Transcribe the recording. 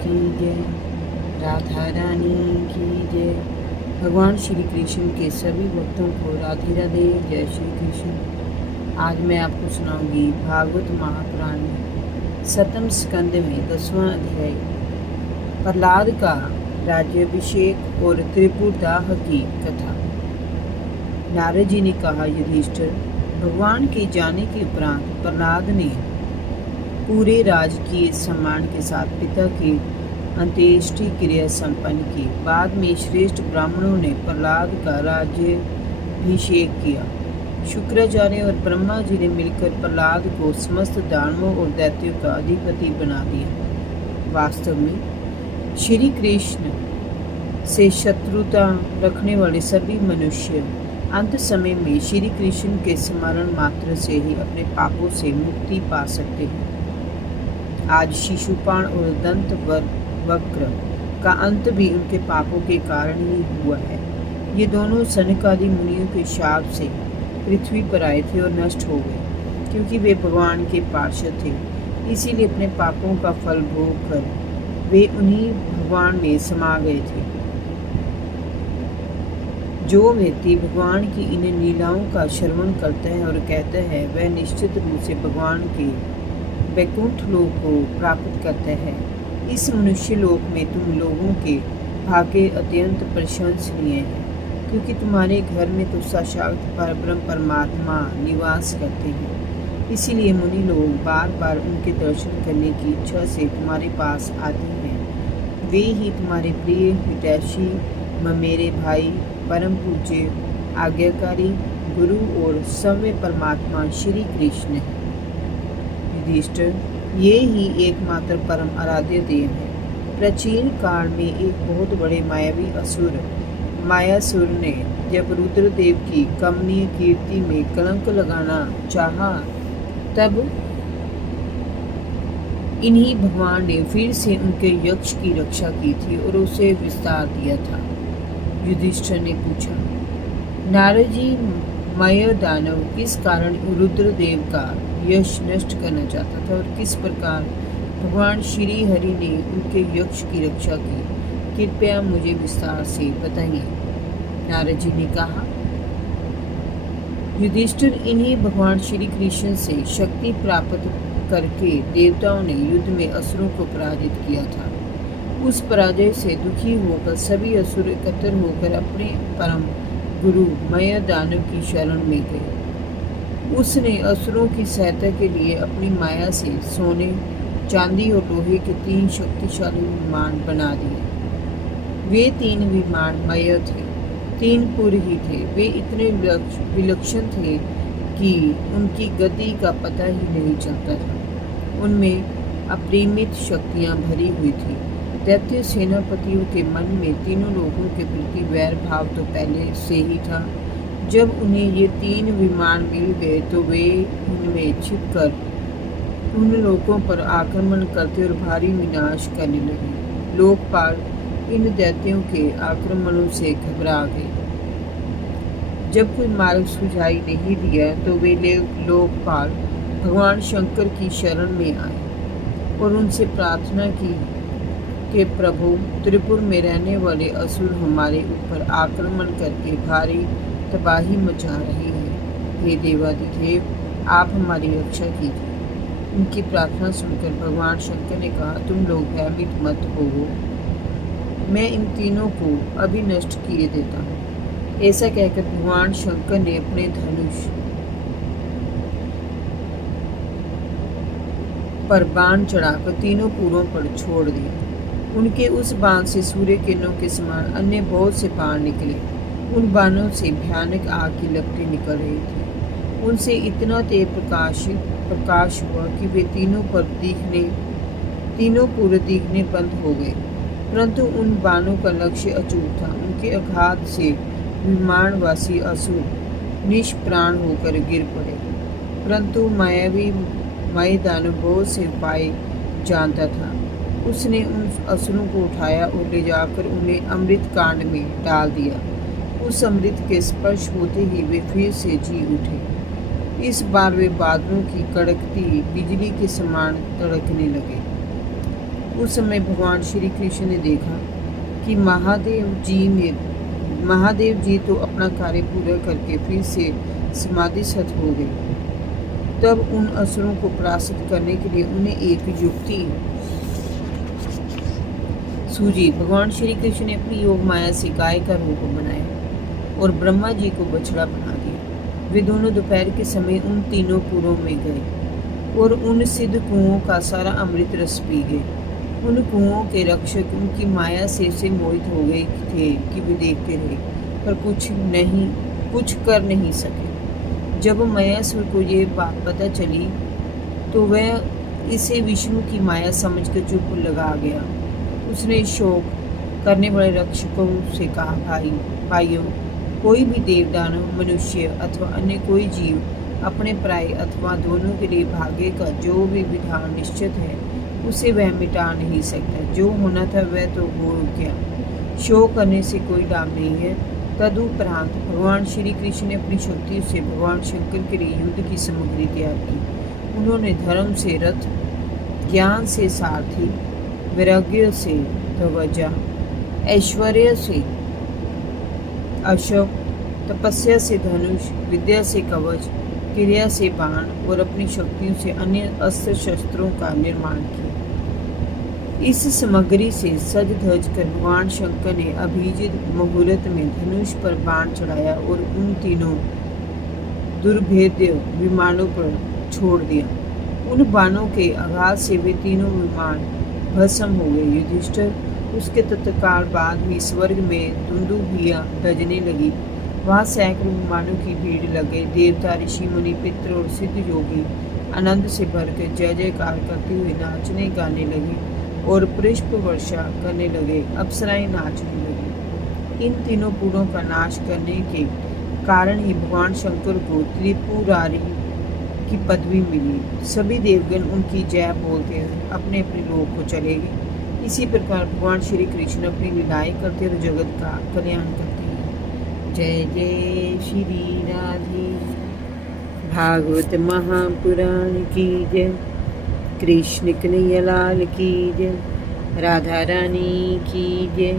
की जय, राधा रानी की जय। भगवान श्री कृष्ण के सभी भक्तों को राधे राधे, जय श्री कृष्ण। आज मैं आपको सुनाऊंगी भागवत महापुराण में 7वें स्कंद में 10वां अध्याय, प्रहलाद का राज्याभिषेक और त्रिपुरदाह की कथा। नारद जी ने कहा, युधिष्ठिर, भगवान के जाने के उपरांत प्रहलाद ने पूरे राजकीय सम्मान के साथ पिता की अंत्येष्टि क्रिया संपन्न की। बाद में श्रेष्ठ ब्राह्मणों ने प्रहलाद का राज्याभिषेक किया। शुक्राचार्य और ब्रह्मा जी ने मिलकर प्रहलाद को समस्त दानवों और दैत्यों का अधिपति बना दिया। वास्तव में श्री कृष्ण से शत्रुता रखने वाले सभी मनुष्य अंत समय में श्री कृष्ण के स्मरण मात्र से ही अपने पापों से मुक्ति पा सकते हैं। आज शिशुपाल और दंत वक्र का अंत भी उनके पापों के कारण ही हुआ है। ये दोनों सनकादि मुनियों के शाप से पृथ्वी पर आए थे और नष्ट हो गए, क्योंकि वे भगवान के पार्षद थे। इसीलिए अपने पापों का फल भोग कर वे उन्हीं भगवान में समा गए थे। जो व्यक्ति भगवान की इन लीलाओं का श्रवण करता है और कहता है, वह निश्चित रूप से भगवान के वैकुंठ लोक को प्राप्त करता है। इस मनुष्य लोक में तुम लोगों के भाग्य अत्यंत प्रशंसनीय है, क्योंकि तुम्हारे घर में तो साक्षात परब्रह्म परमात्मा निवास करते हैं। इसीलिए मुनि लोग बार बार उनके दर्शन करने की इच्छा से तुम्हारे पास आते हैं। वे ही तुम्हारे प्रिय हितैषी, मेरे भाई, परम पूज्य, आज्ञाकारी गुरु और सव्य परमात्मा श्री कृष्ण है। युधिष्ठिर, ये ही एकमात्र परम आराध्य देव है। प्राचीन काल में एक बहुत बड़े मायावी असुर मायासुर ने जब रुद्रदेव की कमनीय कीर्ति में कलंक लगाना चाहा, तब इन्हीं भगवान ने फिर से उनके यक्ष की रक्षा की थी और उसे विस्तार दिया था। युधिष्ठिर ने पूछा, नारद जी, मय दानव किस कारण रुद्रदेव का यश नष्ट करना चाहता था और किस प्रकार भगवान श्री हरि ने उनके यक्ष की रक्षा की? कृपया मुझे विस्तार से बताइए। नारद जी ने कहा, युधिष्ठिर, इन्हीं भगवान श्री कृष्ण से शक्ति प्राप्त करके देवताओं ने युद्ध में असुरों को पराजित किया था। उस पराजय से दुखी होकर सभी असुर एकत्र होकर अपने परम गुरु मय दानव की शरण में गए। उसने असुरों की सहायता के लिए अपनी माया से सोने, चांदी और लोहे के 3 शक्तिशाली विमान बना दिए। वे 3 विमान मय थे, 3 पुर ही थे। वे इतने विलक्षण थे कि उनकी गति का पता ही नहीं चलता था। उनमें अपरिमित शक्तियां भरी हुई थी। दैत्य सेनापतियों के मन में तीनों लोगों के प्रति वैर भाव तो पहले से ही था। जब उन्हें ये 3 विमान मिल गए तो वे इनमें छिपकर उन लोगों पर आक्रमण करते और भारी विनाश करने लगे। लोकपाल इन दैत्यों के आक्रमणों से घबरा गए। जब कोई मार्ग सुझाई नहीं दिया तो वे लोकपाल भगवान शंकर की शरण में आए और उनसे प्रार्थना की कि प्रभु, त्रिपुर में रहने वाले असुर हमारे ऊपर आक्रमण करके भारी तबाही मचा रहे हैं। हे देवाधिदेव, आप हमारी रक्षा कीजिए। उनकी प्रार्थना सुनकर भगवान शंकर ने कहा, तुम लोग भयभीत मत हो, मैं इन तीनों को अभी नष्ट किए देता हूँ। ऐसा कहकर भगवान शंकर ने अपने धनुष पर बाण चढ़ाकर तीनों पुरों पर छोड़ दिया। उनके उस बाण से सूर्य किरणों के समान अन्य बहुत से बाण निकले। उन बाणों से भयानक आग की लपटें निकल रही थी। उनसे इतना तेज प्रकाश हुआ कि वे तीनों पुर दिखने बंद हो गए। परंतु उन बाणों का लक्ष्य अचूक था। उनके आघात से विमानवासी असुर निष्प्राण होकर गिर पड़े। परंतु मायावी मय दानव बहुत से उपाय जानता था। उसने उन असुरों को उठाया और ले जाकर उन्हें अमृत कांड में डाल दिया। उस अमृत के स्पर्श होते ही वे फिर से जी उठे। इस बार वे बादलों की कड़कती बिजली के समान तड़कने लगे। उस समय भगवान श्री कृष्ण ने देखा कि महादेव जी तो अपना कार्य पूरा करके फिर से समाधिस्थ हो गए। तब उन असुरों को परास्त करने के लिए उन्हें एक युक्ति सूझी। भगवान श्री कृष्ण ने अपनी योग माया से गाय का रूप बनाया और ब्रह्मा जी को बछड़ा बना दिया। वे दोनों दोपहर के समय उन तीनों पुरों में गए और उन सिद्ध कुओं का सारा अमृत रस पी गए। उन कुओं के रक्षक उनकी माया से मोहित हो गए थे कि वे देखते रहे, पर कुछ कर नहीं सके। जब मयासुर को ये बात पता चली तो वह इसे विष्णु की माया समझकर चुप लगा गया। उसने शोक करने वाले रक्षकों से कहा, भाइयों, कोई भी देव दानव मनुष्य अथवा अन्य कोई जीव अपने प्राय अथवा दोनों के लिए भाग्य का जो भी विधान निश्चित है उसे वह मिटा नहीं सकता। जो होना था वह तो हो गया, शोक करने से कोई लाभ नहीं है। तदुपरांत भगवान श्री कृष्ण ने अपनी शक्तियों से भगवान शंकर के लिए युद्ध की सामग्री तैयार की। उन्होंने धर्म से रथ, ज्ञान से सारथी, वैराग्य से ध्वजा, ऐश्वर्य से अश्व, तपस्या से धनुष, विद्या से कवच, क्रिया से बाण और अपनी शक्तियों से अन्य अस्त्र शस्त्रों का निर्माण किया। इस सामग्री से सज धज कर भगवान शंकर ने अभिजीत मुहूर्त में धनुष पर बाण चढ़ाया और उन तीनों दुर्भेद्य विमानों पर छोड़ दिया। उन बाणों के आघात से वे तीनों विमान भस्म हो गए। युधिष्ठिर उसके तत्काल बाद ही स्वर्ग में दुंदुभियां बजने लगी। वहां सैकड़ों विमानों की भीड़ लग गई। देवता, ऋषि, मुनि, पितृ और सिद्ध योगी आनंद से भरकर जय जयकार करते हुए नाचने गाने लगे और पुष्प वर्षा करने लगे। अप्सराएं नाचने लगी। इन तीनों पुरों का नाश करने के कारण ही भगवान शंकर को त्रिपुरारी की पदवी मिली। सभी देवगण उनकी जय बोलते हुए अपने अपने लोक को चले गए। इसी प्रकार भगवान श्री कृष्ण अपनी लीलाएं करते और जगत का कल्याण करते हैं। जय जय श्री राधे। भागवत महापुराण की जय। कृष्ण कन्हैया लाल की जय। राधा रानी की जय।